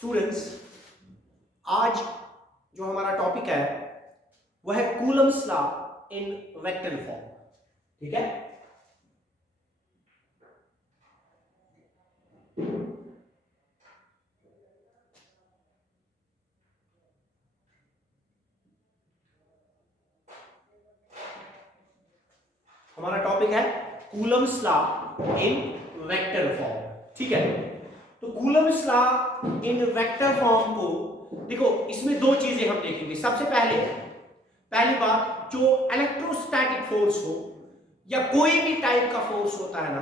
Students, आज जो हमारा टॉपिक है वह है Coulomb's law in vector form. ठीक है, हमारा टॉपिक है Coulomb's law in vector form. ठीक है, तो Coulomb's law in vector form को देखो, इसमें दो चीजें हम देखेंगे। सबसे पहली बात, जो इलेक्ट्रोस्टैटिक फोर्स हो या कोई भी टाइप का फोर्स होता है ना,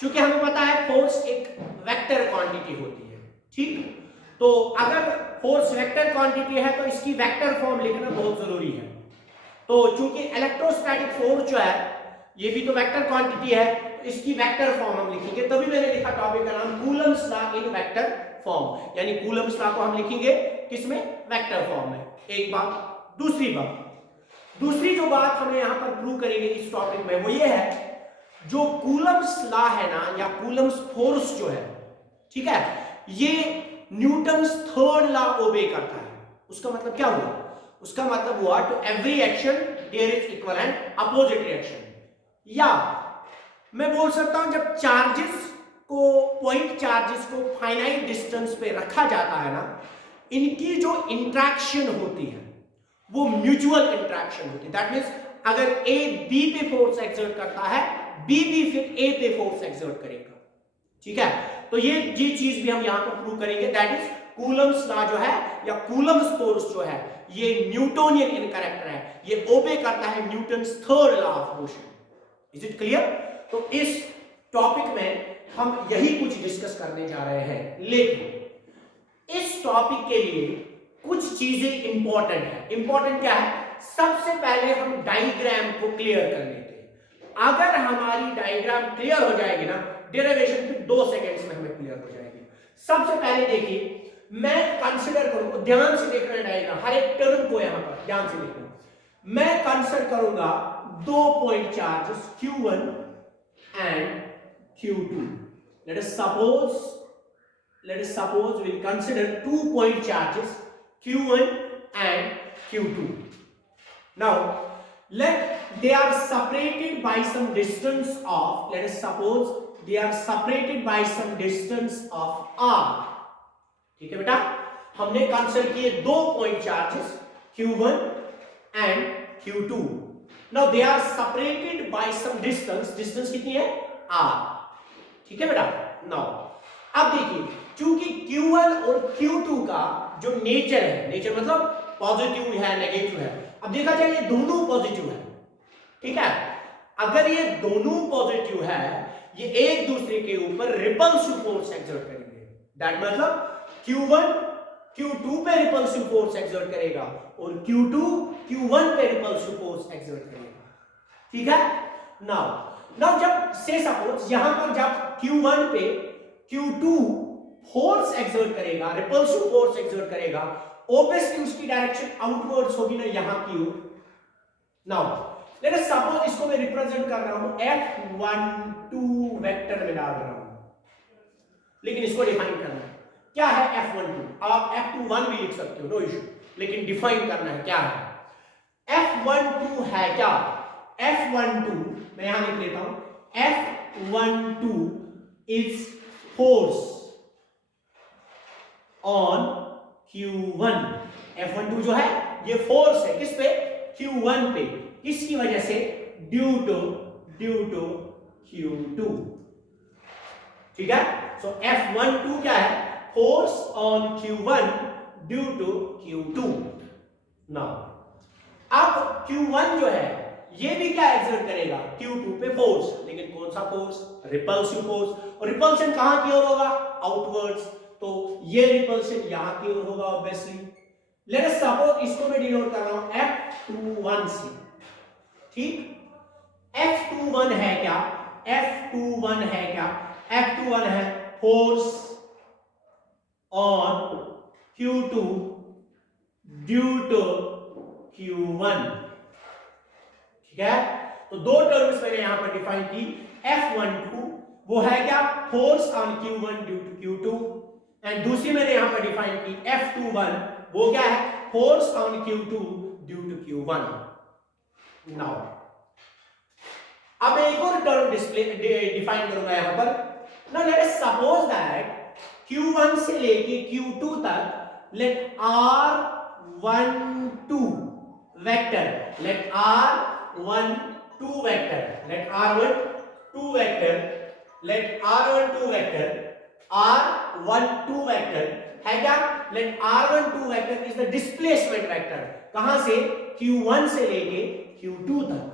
क्योंकि हमें पता है फोर्स एक वेक्टर क्वांटिटी होती है। ठीक, तो अगर फोर्स वेक्टर क्वांटिटी है तो इसकी वेक्टर फॉर्म लिखना बहुत जरूरी है। तो चूंकि इलेक्ट्रोस्टैटिक फोर्स जो है ये भी तो वेक्टर क्वांटिटी है, तो इसकी वेक्टर फॉर्म हम लिखेंगे। तभी मैंने लिखा टॉपिक का नाम Coulomb's law in vector form, यानी कूलम्स लॉ को हम लिखेंगे किसमें? वेक्टर फॉर्म में। एक बात। दूसरी जो बात हमें यहां पर प्रूव करेंगे इस टॉपिक में वो ये है, जो कूलम्स लॉ है ना, या कूलम्स फोर्स जो है, ठीक है, ये न्यूटन्स थर्ड लॉ ओबे करता है। उसका मतलब क्या हुआ? उसका मतलब हुआ to every action there is equal and opposite reaction. या मैं बोल सकता हूं, जब पॉइंट चार्जेस को फाइनाइट डिस्टेंस पे रखा जाता है ना, इनकी जो इंट्रैक्शन होती है वो म्यूचुअल इंट्रैक्शन होती है। दैट मींस अगर ए बी पे फोर्स एक्सर्ट करता है, बी भी फिर ए पे फोर्स एक्सर्ट करेगा। ठीक है, तो ये चीज भी हम यहां पर प्रूव करेंगे। दैट इज कूलम्स लॉ जो है या कूलम्स फोर्स जो है ये न्यूटोनियन इन कैरेक्टर है, ये ओबे करता है Newton's third law of motion. Is it clear? तो इस टॉपिक में हम यही कुछ डिस्कस करने जा रहे हैं, लेकिन इस टॉपिक के लिए कुछ चीजें इंपॉर्टेंट है। इंपॉर्टेंट क्या है? सबसे पहले हम डायग्राम को क्लियर कर लेते हैं। अगर हमारी डायग्राम क्लियर हो जाएगी ना, डेरिवेशन फिर 2 सेकेंड्स में हमें क्लियर हो जाएगी। सबसे पहले देखिए, मैं कंसीडर करूंगा, ध्यान से देखना है डायग्राम, हर एक टर्म को यहां पर ध्यान से देखना। मैं कंसीडर करूंगा 2 point charges Q1 and Q2. Let us suppose we'll consider 2 point charges Q1 and Q2. Now they are separated by some distance of, let us suppose they are separated by some distance of r. ठीक है बेटा, हमने consider किए 2 point charges Q1 and Q2. Now they are separated by some distance कितनी है? r. ठीक है बेटा। नाउ अब देखिए, चूंकि Q1 और Q2 का जो नेचर है, नेचर मतलब पॉजिटिव है नेगेटिव है। अब देखा जाए ये दोनों पॉजिटिव है, ठीक है। अगर ये दोनों पॉजिटिव है, ये एक दूसरे के ऊपर रिपल्सिव फोर्स एक्सर्ट करेंगे। दैट मतलब Q1 Q2 पे रिपल्सिव फोर्स एक्सर्ट करेगा और Q2 Q1 पे रिपल्सिव फोर्स एक्सर्ट करेगा। ठीक है। नाउ जब से सपोज यहां पर जब Q1 पे Q2 फोर्स एक्सर्ट करेगा, रिपल्सिव फोर्स एक्सर्ट करेगा, ऑब्वियसली उसकी डायरेक्शन आउटवर्ड्स होगी ना, यहां की ओर। नाउ लेट अस सपोज इसको मैं रिप्रेजेंट कर रहा हूं F12 वेक्टर में डाल रहा हूं, लेकिन इसको डिफाइन करना है। क्या है F12? आप F21 भी लिख सकते हो, नो इशू, लेकिन डिफाइन करना है क्या है। F12 है क्या? F12 मैं यहां लिख लेता हूं, F12 is force on Q1। F12 जो है ये फोर्स है किस पे? Q1 पे। किसकी वजह से? Due to Q2। ठीक है, सो F12 क्या है? Force on Q1 due to Q2। Now अब Q1 जो है ये भी क्या एक्सर्ट करेगा? Q2 पे फोर्स, लेकिन कौन सा फोर्स? Repulsive force. और रिपल्शन कहां की ओर होगा? आउटवर्ड्स। तो ये रिपल्शन यहां की ओर होगा ऑब्वियसली। लेट अस सपोज इसको मैं डिनोट कर रहा हूं F21 से। ठीक, F21 है क्या? F21 है क्या? F21 है force on Q2 due to Q1। ठीक है, तो दो टर्म्स मैंने यहां पर डिफाइन की। F12 वो है क्या? Force on Q1 due to Q2, and दूसरी मैंने यहां पर डिफाइन की F21, वो क्या है, force on Q2 due to Q1। Now अब एक और टर्म डिफाइन करूंगा यहां पर। Now let us suppose that Q1 से लेके Q2 तक let R12 vector, let R12 vector, let R12 vector, let R12 vector, R12 vector है क्या, let R12 vector is the displacement vector, कहां से, Q1 से लेके Q2 तक।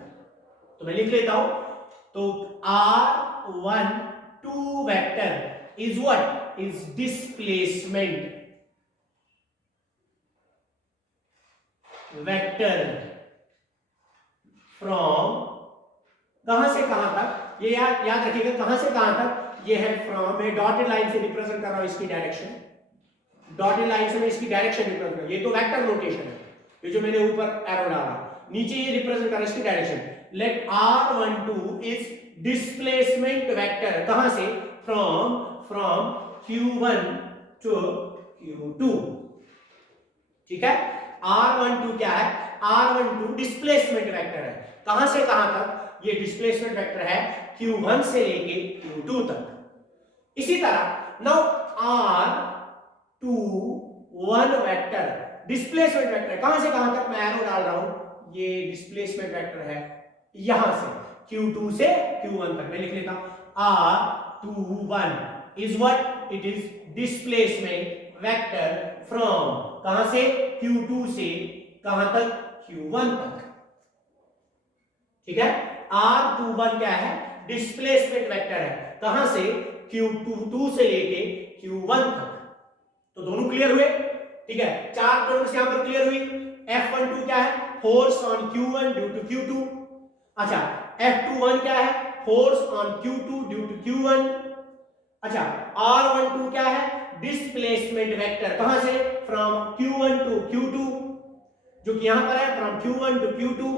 तो मैं लिख लेता हूं, तो R12 vector is what, is displacement vector from, कहां से कहां तक, ये याद रखिएगा, कहां से कहां तक, ये है फ्रॉम, मैं डॉटेड लाइन से रिप्रेजेंट कर रहा हूं इसकी डायरेक्शन, डॉटेड लाइन से मैं इसकी डायरेक्शन रिप्रेजेंट कर रहा हूं, ये तो वेक्टर नोटेशन है, ये जो मैंने ऊपर एरो डाला, नीचे ये रिप्रेजेंट कर रहा है इसकी direction. Let R12 is displacement vector, कहां से, फ्रॉम Q1 to Q2, ठीक है। R12 क्या है, R12 डिस्प्लेसमेंट वेक्टर है, कहां से कहां तक, ये डिस्प्लेसमेंट वेक्टर है Q1 से लेके Q2 तक। इसी तरह now R21 vector displacement vector, कहां से कहां तक, मैं एरो डाल रहा हूं, ये डिस्प्लेसमेंट वेक्टर है यहां से Q2 से Q1 तक, मैं लिख लेता हूं R21 is what, it is displacement vector from, कहां से, Q2 से कहां तक, Q1 तक, ठीक है। R21 क्या है, डिस्प्लेसमेंट वेक्टर है, कहां से, Q2 से लेके Q1 तक। तो दोनों क्लियर हुए, ठीक है, चार टर्म्स यहां पर क्लियर हुई। F12 क्या है, force on Q1 due to Q2। अच्छा, F21 क्या है, force on Q2 due to Q1। अच्छा, R12 क्या है, डिस्प्लेसमेंट वेक्टर, कहां से, फ्रॉम Q1 टू Q2, जो कि यहां पर है from Q1 to Q2।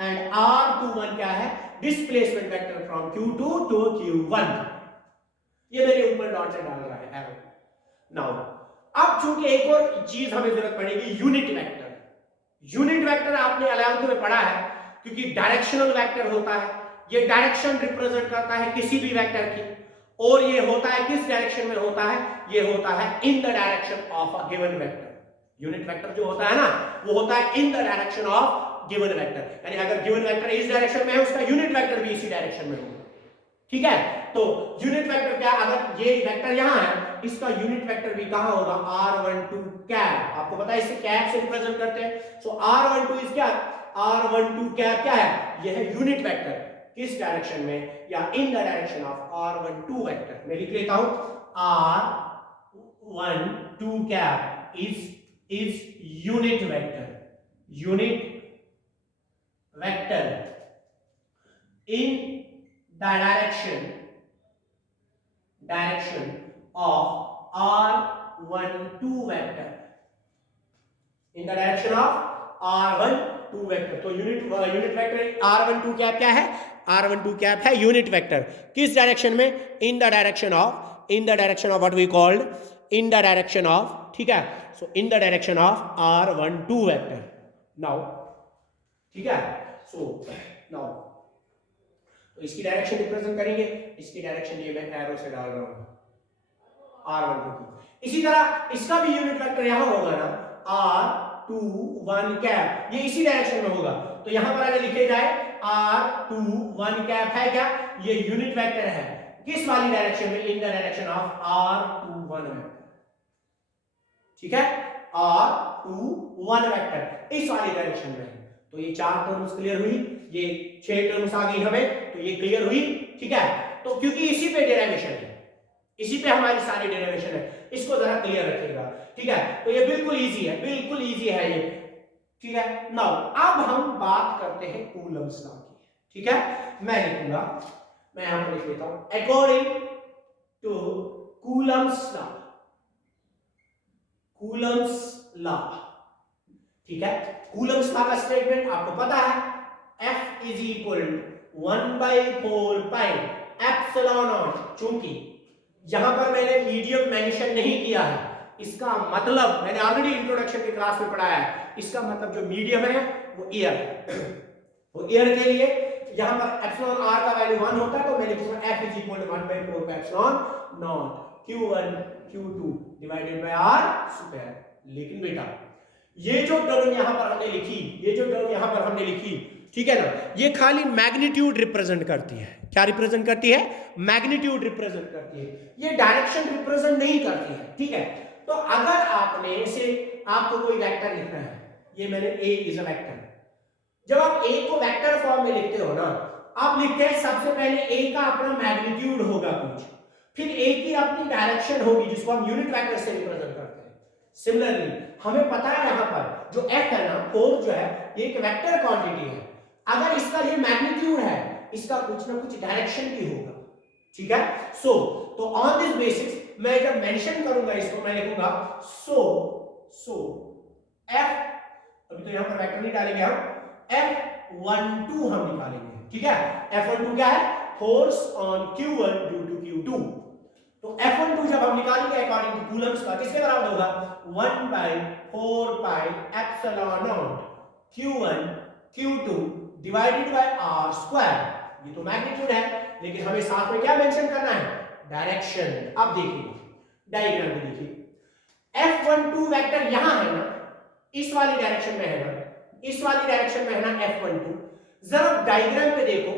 And R21 क्या है, displacement vector from Q2 to Q1। ये मेरे ऊपर डॉट से डाल रहा है एरो। नाउ अब चूंकि एक और चीज हमें जरूरत पड़ेगी, यूनिट वेक्टर। यूनिट वेक्टर आपने 11th में पढ़ा है, क्योंकि डायरेक्शनल वेक्टर होता है, ये डायरेक्शन रिप्रेजेंट करता है किसी भी वेक्टर की, और ये होता है किस डायरेक्शन में होता है, ये होता है इन the direction of a given vector. Unit vector जो होता है ना, वो होता है इन the direction of given vector, यानी अगर गिवन वेक्टर इस डायरेक्शन में है, उसका यूनिट वेक्टर भी इसी डायरेक्शन में होगा, ठीक है। तो यूनिट वेक्टर क्या, अगर ये वेक्टर यहां है, इसका यूनिट वेक्टर भी कहां होगा, R12 कैप, आपको पता है इसे कैप से रिप्रेजेंट करते हैं। सो R12 इज क्या, R12 कैप क्या है, यह है यूनिट वेक्टर, किस डायरेक्शन में, या इन the direction of R12 vector. मैं लिख लेता हूं R12 cap is unit vector, unit vector in the direction of R12 vector, in the direction of R12 vector। तो यूनिट वेक्टर R12 क्या है, R12 कैप है यूनिट वेक्टर, किस direction में, in the direction of what we called, in the direction of, ठीक है। So in the direction of R12 vector. Now ठीक है, सो नाउ तो इसकी डायरेक्शन रिप्रेजेंट करेंगे, इसकी डायरेक्शन ये मैं एरो से डाल रहा हूं R12 की। इसी तरह इसका भी यूनिट वेक्टर यहां होगा ना, R21 कैप, ये इसी डायरेक्शन में होगा। तो यहां पर अगर लिखे जाए R21 कैप है क्या, ये यूनिट वेक्टर है, किस वाली डायरेक्शन में, in the direction of R21 vector, ठीक है। R21 वेक्टर इस वाली डायरेक्शन में। तो ये चार टर्म्स क्लियर हुई, ये 6 टर्म्स आ गई हमें, तो ये क्लियर हुई, ठीक है। तो क्योंकि इसी पे डेरिवेशन है, इसी पे हमारी सारी डेरिवेशन है, इसको जरा क्लियर रखिएगा, ठीक है। तो ये बिल्कुल इजी है, बिल्कुल इजी है ये, ठीक है। नाउ अब हम बात करते हैं कूलम्स लॉ की, ठीक है। मैं लिखूंगा, मैं यहां पर लिख लेता हूं, according to Coulomb's law, Coulomb's law, ठीक है। कूलम्स लॉ का स्टेटमेंट आपको पता है, F is equal 1/4 pi epsilon not. चूंकि यहां पर मैंने मीडियम मेंशन नहीं किया है, इसका मतलब मैंने ऑलरेडी इंट्रोडक्शन की क्लास में पढ़ाया है, इसका मतलब जो मीडियम है वो एयर है। वो एयर के लिए यहां पर एप्सिलॉन आर का वैल्यू 1 होता है, तो मैं लिखूंगा F is equal to 1/4 pi epsilon naught Q1 Q2 divided by R square. लेकिन बेटा ये जो टर्म यहां पर हमने लिखी, ये जो टर्म यहां पर हमने लिखी, ठीक है ना, ये खाली मैग्नीट्यूड रिप्रेजेंट करती है। क्या रिप्रेजेंट करती है? मैग्नीट्यूड रिप्रेजेंट करती है, ये डायरेक्शन रिप्रेजेंट नहीं करती है, ठीक है। तो अगर आपने इसे, आपको कोई वेक्टर लिखना है, ये मैंने A इज अ वेक्टर, जब आप A को वेक्टर फॉर्म में लिखते हो ना, आप लिखते हैं सबसे पहले A का अपना मैग्नीट्यूड होगा कुछ, फिर A की अपनी डायरेक्शन होगी जिसको हम यूनिट वेक्टर से रिप्रेजेंट करते हैं। सिमिलरली हमें पता है यहां पर जो F है ना, 4 जो है, ये एक वेक्टर क्वांटिटी है। अगर इसका ये मैग्नीट्यूड है, इसका कुछ ना कुछ डायरेक्शन भी होगा, ठीक है। तो ऑन दिस बेसिस मैं जब मेंशन करूंगा इसको, मैं लिखूंगा सो F, अभी तो यहां पर वेक्टर नहीं डालेंगे हम, F12 हम निकालेंगे, ठीक है। F12 क्या है? Force on Q1 due to Q2। तो F12 जब हम निकालेंगे अकॉर्डिंग टू कूलम्स का, किसके बराबर होगा? 1/4 pi epsilon naught Q1 Q2 divided by R square. ये तो मैग्नीट्यूड है, लेकिन हमें साथ में क्या मेंशन करना है? डायरेक्शन। अब देखिए डायग्राम में, देखिए F12 वेक्टर यहां है ना, इस वाली डायरेक्शन में है ना, इस वाली डायरेक्शन में है ना F12। जरा डायग्राम पे देखो,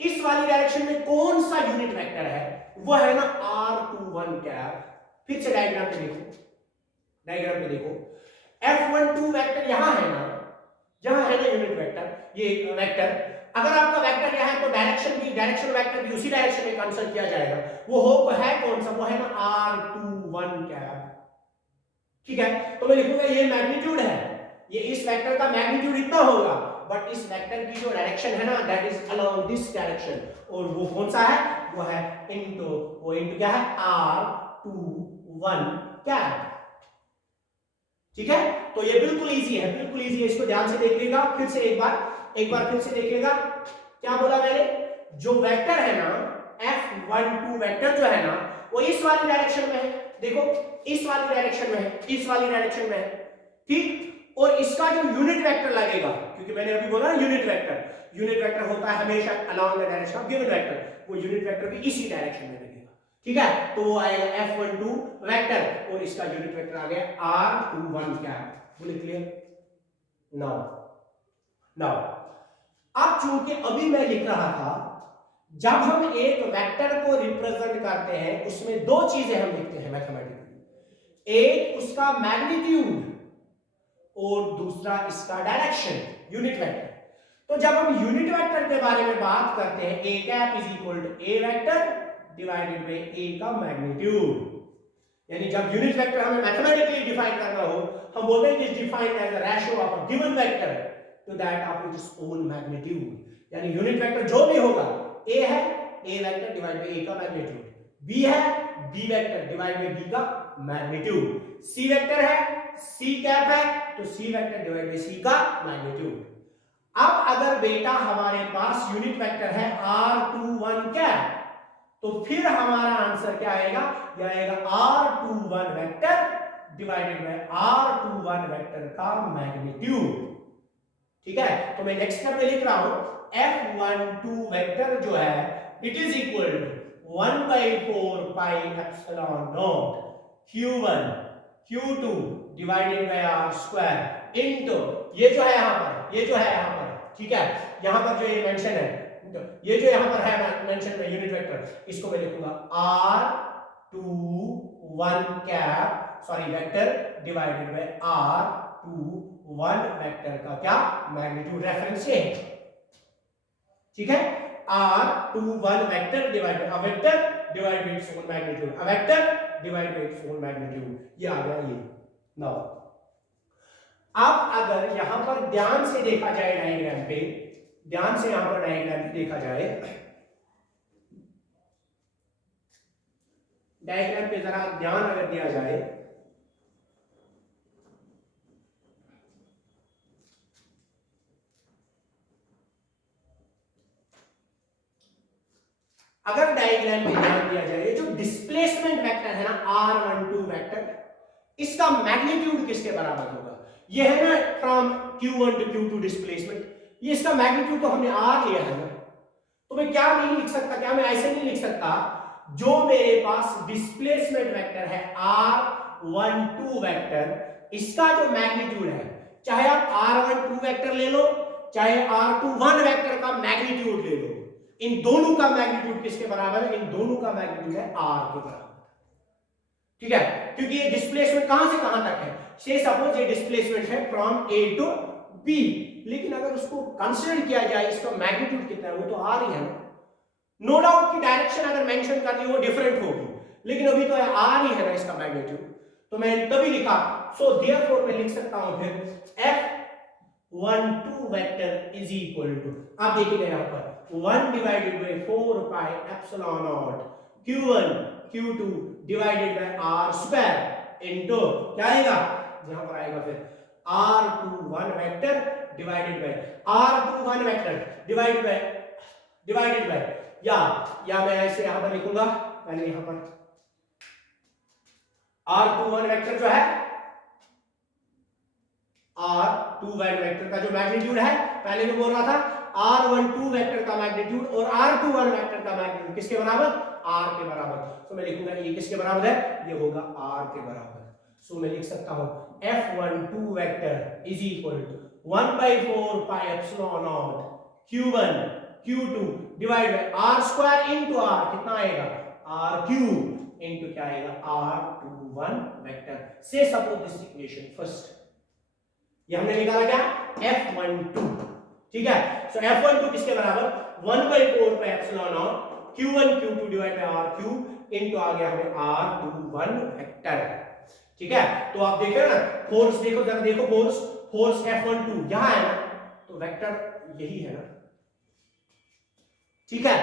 इस वाली डायरेक्शन में कौन सा यूनिट वेक्टर है? वो है ना R21 कैप। फिर से डायग्राम पे देखो, डायग्राम पे देखो, F12 वेक्टर यहां है ना, जहां है ना यूनिट वेक्टर, ये वेक्टर, अगर आपका वेक्टर यहां है तो डायरेक्शन भी, डायरेक्शन वेक्टर भी उसी डायरेक्शन में कंसर्न किया जाएगा। वो हो है कौन सा? वो है ना R21 कैप, ठीक है। तो मैं लिखूंगा ये मैग्नीट्यूड है, ये इस वेक्टर का मैग्नीट्यूड इतना होगा, बट इस वेक्टर की जो डायरेक्शन है ना, that is along this direction, और वो कौन सा है? वो है इनटू, वो इनटू क्या है? R21 कैप, ठीक है। तो ये बिल्कुल इजी है, बिल्कुल इजी है, इसको ध्यान से देख लेगा। फिर से एक बार फिर से देख लेगा। क्या बोला मैंने? जो वेक्टर है ना, F12 वेक्टर जो है ना, वो इस वाली डायरेक्शन में है, देखो इस वाली डायरेक्शन में है, इस वाली डायरेक्शन में है, ठीक। और इसका जो यूनिट वेक्टर लगेगा, क्योंकि मैंने अभी बोला यूनिट वेक्टर होता है हमेशा along the direction of given vector, वो यूनिट वेक्टर भी इसी डायरेक्शन में लगेगा, ठीक है। तो वो आएगा F12 वेक्टर, और इसका यूनिट वेक्टर आ गया R21 कैप। बोले क्लियर? नाउ अब चूंकि अभी मैं लिख रहा था, जब हम एक वेक्टर को रिप्रेजेंट करते हैं, उसमें दो चीजें हम लिखते हैं मैथमेटिकली, एक उसका मैग्नीट्यूड और दूसरा इसका डायरेक्शन, यूनिट वेक्टर। तो जब हम यूनिट वेक्टर के बारे में बात करते हैं, A cap is equal to A vector divided by A का मैग्नीट्यूड। यानी जब यूनिट वेक्टर हमें मैथमेटिकली डिफाइन करना हो, हम बोलते हैं it is defined as a ratio of a given vector to that of its own magnitude. यानी यूनिट वेक्टर जो भी होगा, A है A vector divide by A का मैग्नीट्यूड, B है B vector divide by B का magnitude, C vector है C cap है तो C vector divide bye C का मैग्नीट्यूड। अब अगर बेटा हमारे पास यूनिट वेक्टर है R21 कैप, तो फिर हमारा आंसर क्या आएगा? यह आएगा R21 vector divided bye R21 vector का मैग्नीट्यूड, ठीक है। तो मैं नेक्स्ट स्टेप में लिख रहा हूं, F12 वेक्टर जो है it is equal to 1/4 pi epsilon naught Q1 Q2 divided by R square into, ये जो है यहां पर, ये जो है यहां पर, ठीक है, यहां पर जो ये मेंशन है, ये जो यहां पर है मेंशन में यूनिट वेक्टर, इसको मैं लिखूंगा R21 cap, sorry vector divided bye R21 vector का क्या मैग्नीट्यूड, रेफरेंस ये है, ठीक है। R21 vector divided a vector divide bye it's own magnitude, a vector divide bye it's own magnitude, ये आ गया ये। नाउ अब अगर यहां पर ध्यान से देखा जाए डायग्राम पे, ध्यान से यहां पर डायग्राम पे देखा जाए, डायग्राम पे जरा ध्यान अगर दिया जाए, अगर डायग्राम पे ध्यान दिया जाए, जो डिस्प्लेसमेंट वेक्टर है ना R12 वेक्टर, इसका मैग्नीट्यूड किसके बराबर होगा? ये है ना from Q1 to Q2 displacement, ये इसका मैग्नीट्यूड तो हमने R लिया है ना, तो मैं क्या नहीं लिख सकता, क्या मैं ऐसे नहीं लिख सकता, जो मेरे पास डिस्प्लेसमेंट वेक्टर है R12 वेक्टर, इसका जो मैग्नीट्यूड है, चाहे आप R12 वेक्टर ले लो चाहे R21 वेक्टर का मैग्नीट्यूड ले लो, इन दोनों का मैग्नीट्यूड किसके बराबर है? इन दोनों का मैग्नीट्यूड है R के बराबर। ठीक है, क्योंकि ये डिस्प्लेसमेंट कहां से कहां तक है, से सपोज ये डिस्प्लेसमेंट है फ्रॉम A टू B, लेकिन अगर उसको कंसीडर किया जाए इसका मैग्नीट्यूड कितना है, वो तो R ही है ना। नो डाउट की डायरेक्शन अगर मेंशन करनी हो वो डिफरेंट होगी, लेकिन अभी तो R ही है ना इसका मैग्नीट्यूड, तो मैं तभी लिखा, सो देयरफॉर मैं लिख सकता हूं फिर F12 vector is equal to, आप देखिए यहां पर 1 divided by 4 pi epsilon naught Q1 Q2 divided by R square into क्या आएगा, यहां पर आएगा फिर R21 vector divided bye R21 vector divided bye या मैं ऐसे यहां पर लिखूंगा, पहले यहां पर R21 वेक्टर जो है, R21 वेक्टर का जो मैग्नीट्यूड है, पहले मैं बोल रहा था R12 वेक्टर का मैग्नीट्यूड और R21 वेक्टर का मैग्नीट्यूड किसके बराबर? R के बराबर। तो मैं लिखूंगा ये किसके बराबर है, ये होगा R के बराबर। सो मैं लिख सकता हूं F12 vector is equal to 1/4 pi epsilon naught Q1 Q2 divide by R square into R, कितना आएगा R क्यूब इनटू क्या आएगा R21 वेक्टर से सपोज दिस इक्वेशन फर्स्ट, ये हमने निकाला क्या F12, ठीक है। सो F12 किसके बराबर 1/4 pi epsilon naught Q1 Q2 divide by R cube into आ गया हमें R21 वेक्टर, ठीक है। तो आप देख रहे हो ना, फोर्स देखो जरा, देखो फोर्स F12 यहां है ना, तो वेक्टर यही है ना, ठीक है,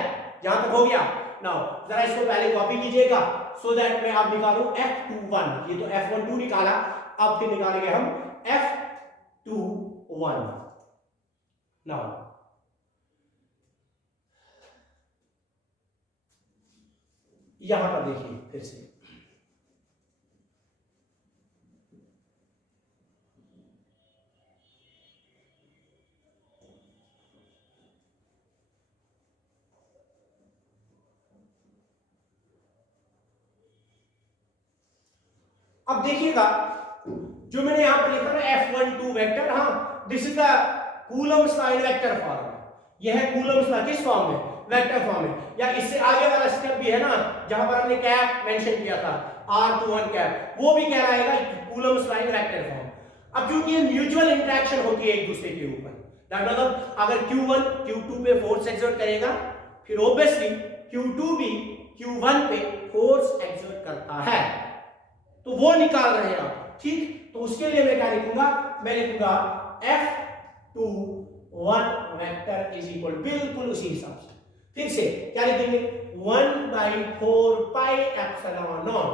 यहां तक हो गया। नाउ जरा इसको पहले कॉपी कीजिएगा सो दैट मैं आप निकालूं F21, ये तो F12 निकाला, अब फिर निकालेंगे हम F21। नाउ यहां पर देखिए फिर से, अब देखिएगा जो मैंने यहां पर लिखा ना F12 वेक्टर, हाँ this is the Coulomb's law in vector form, यह है कूलम्स लॉ किस फॉर्म में, वेक्टर फॉर्म में। या इससे आगे वाला स्टेप भी है ना, जहां पर हमने कैप मेंशन किया था R21 कैप, वो भी कह रहा है Coulomb's law in vector form. अब क्योंकि ये म्यूचुअल इंटरेक्शन होती है एक दूसरे के ऊपर, दैट मतलब अगर Q1 Q2 पे फोर्स एक्सर्ट करेगा, फिर ऑब्वियसली Q2 भी Q1 पे फोर्स एक्सर्ट करता है, तो वो निकाल रहे हैं आप, ठीक। तो उसके लिए मैं क्या लिखूंगा, मैं लिखूंगा F21 वेक्टर इज इक्वल बिल्कुल उसी हिसाब से, फिर से क्या लिखेंगे 1/4 pi epsilon naught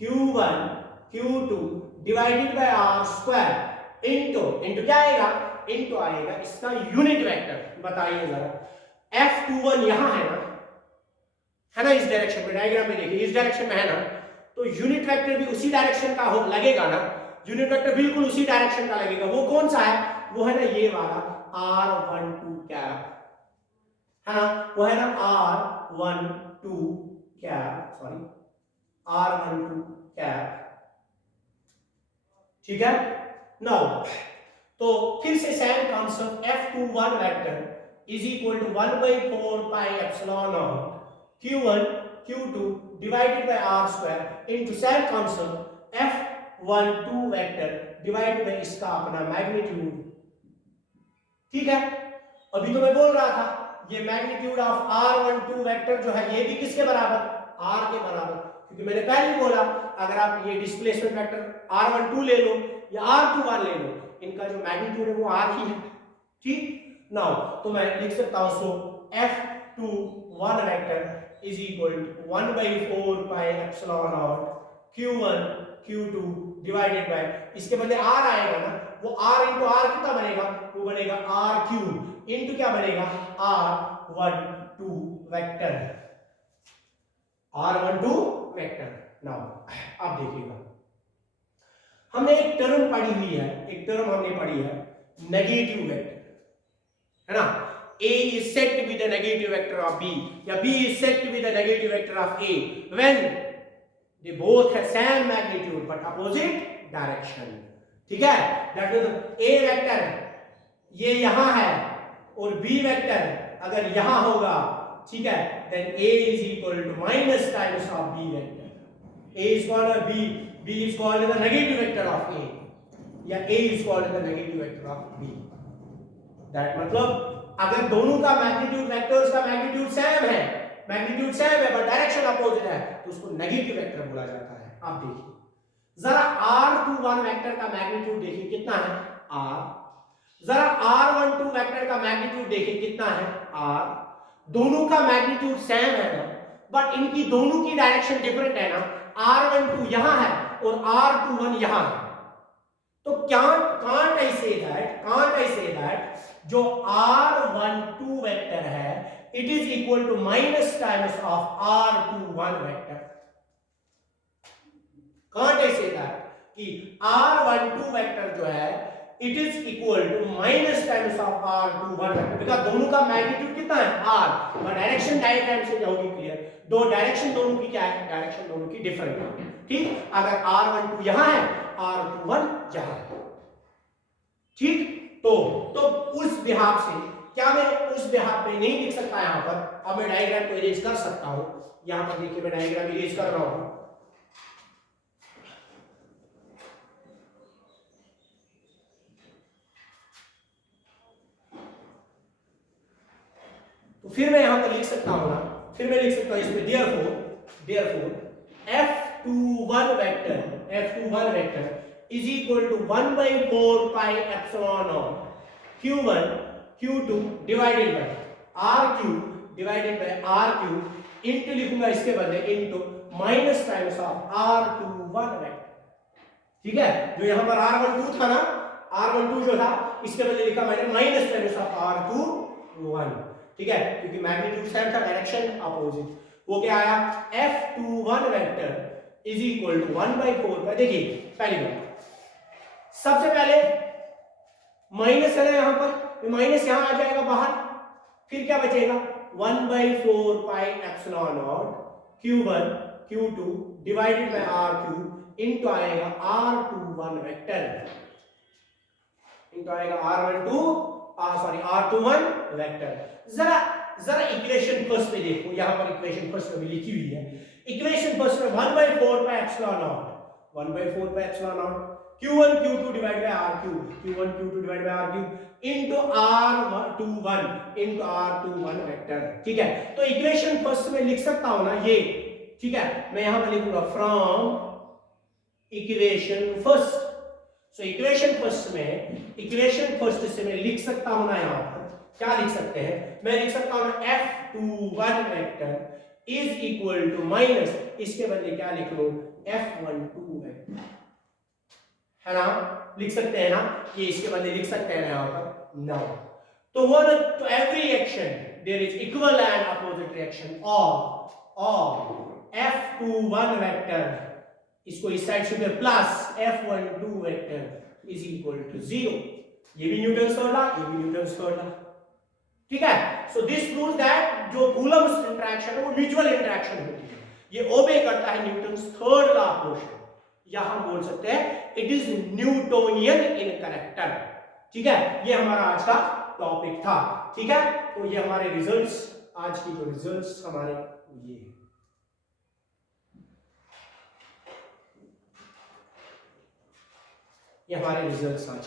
Q1 Q2 divided by R square into क्या आएगा, इनटू आएगा इसका यूनिट वेक्टर। बताइए जरा F21 यहां है ना इस डायरेक्शन में, डायग्राम में देखिए इस डायरेक्शन में है ना, तो यूनिट वेक्टर भी उसी डायरेक्शन का हो लगेगा ना, यूनिट वेक्टर बिल्कुल उसी डायरेक्शन का लगेगा। वो कौन सा है, वो है ना ये वाला R12 कैप, है ना, वो है ना R12 cap, sorry R12 cap, ठीक है। नाउ तो फिर से same concept F21 vector is equal to 1/4 pi epsilon naught Q1 Q2 divided by R square into same concept F12 vector divided by इसका अपना मैग्नीट्यूड, ठीक है। अभी तो मैं बोल रहा था ये मैग्नीट्यूड ऑफ R12 वेक्टर जो है ये भी किसके बराबर, R के बराबर, क्योंकि मैंने पहले ही बोला अगर आप ये डिस्प्लेसमेंट वेक्टर R12 ले लो या R21 ले लो, इनका जो मैग्नीट्यूड है वो R ही है, ठीक। नाउ तो मैं लिख सकता हूं सो F21 vector is equal to 1/4 pi epsilon naught Q1 Q2 divided bye, इसके बदले R आएगा ना, वो R into R कितना बनेगा, वो बनेगा R क्यूब into क्या बनेगा R12 vector, R12 vector. Now आप देखिएगा हमने एक टर्म पढ़ी हुई है, एक टर्म हमने पढ़ी है नेगेटिव वेक्टर, है ना। A is said to be the negative vector of B या B is said to be the negative vector of A when they both have same magnitude but opposite direction, ठीक है। That means A vector ये यहां है और B vector अगर यहां होगा, ठीक है, then A is equal to minus times of B vector. A is called a B is called the negative vector of A या A is called the negative vector of B. That मतलब अगर दोनों का magnitude vectors का magnitude same है, but direction opposite है, तो उसको नेगेटिव वेक्टर बोला जाता है। आप देखिए जरा R21 वेक्टर का मैग्नीट्यूड देखिए कितना है R, जरा R12 वेक्टर का मैग्नीट्यूड देखिए कितना है R। दोनों का मैग्नीट्यूड सेम है ना, बट इनकी दोनों की डायरेक्शन डिफरेंट है ना। R12 यहां है और R21 यहां है, तो can't I say that जो R12 वेक्टर है it is equal to minus times of R21 vector. can't I say that कि R12 वेक्टर जो है it is equal to minus times of R21 vector, because दोनों का magnitude कितना है R, और डायरेक्शन डायग्राम से जाओगी क्लियर, दो डायरेक्शन दोनों की क्या है, डायरेक्शन दोनों की डिफरेंट है, ठीक। अगर R12 यहां है, R21 यहां है, ठीक। तो उस बिहाफ से क्या मैं उस बिहाफ पे नहीं लिख सकता यहां पर, अब मैं डायग्राम को इरेज कर सकता हूं। यहां पर देखिए मैं डायग्राम इरेज कर रहा हूं, तो फिर मैं यहां पर लिख सकता हूं ना, फिर मैं लिख सकता हूं इसमें therefore F21 vector is equal to 1 by 4 pi epsilon naught Q1 Q2 divided by R cube into लिखूंगा इसके बदले into minus times of R21 vector, ठीक है। जो यहां पर R12 था ना, R12 जो था इसके बदले लिखा मैंने minus times of R21, ठीक है, क्योंकि मैग्नीट्यूड सेम था, डायरेक्शन अपोजिट। वो क्या आया F21 vector is equal to 1 by 4 पर। देखिए पहली बात, सबसे पहले माइनस है ना यहां पर, माइनस यहां आ जाएगा बाहर, फिर क्या बचेगा 1 by 4 pi epsilon naught Q1 Q2 divided by R cube into आएगा R21 वेक्टर, इनटू आएगा R21 वेक्टर। जरा इक्वेशन फर्स्ट में देखो, यहां पर इक्वेशन फर्स्ट में लिखी हुई है, इक्वेशन फर्स्ट में 1 by 4 pi epsilon naught 1 by 4 pi epsilon naught Q1 Q2 divided by R cube Q1 Q2 divided by R cube into R21 vector, ठीक है। तो इक्वेशन फर्स्ट में लिख सकता हूं ना ये, ठीक है, मैं यहां पे लिखूंगा from equation first. So equation first से मैं लिख सकता हूं ना, यहां पर क्या लिख सकते हैं, मैं लिख सकता हूं ना F21 vector is equal to minus, इसके बदले क्या लिख लो F12 वेक्टर, है ना, लिख सकते हैं ना, ये इसके बदले लिख सकते हैं यहां पर ना। तो वो तो every action there is equal and opposite reaction of F21 vector, इसको इस साइड से plus F12 vector is equal to 0। ये भी न्यूटन्स थर्ड लॉ, ठीक है। सो दिस प्रूव्स दैट जो कूलम्स इंटरेक्शन है वो म्यूचुअल इंटरेक्शन होती है, ये ओबे करता है Newton's third law of motion, या हम बोल सकते हैं it is Newtonian in character, ठीक है। ये हमारा आज का टॉपिक था, ठीक है। तो ये हमारे रिजल्ट्स, आज की जो रिजल्ट्स हमारे ये हमारे रिजल्ट्स आज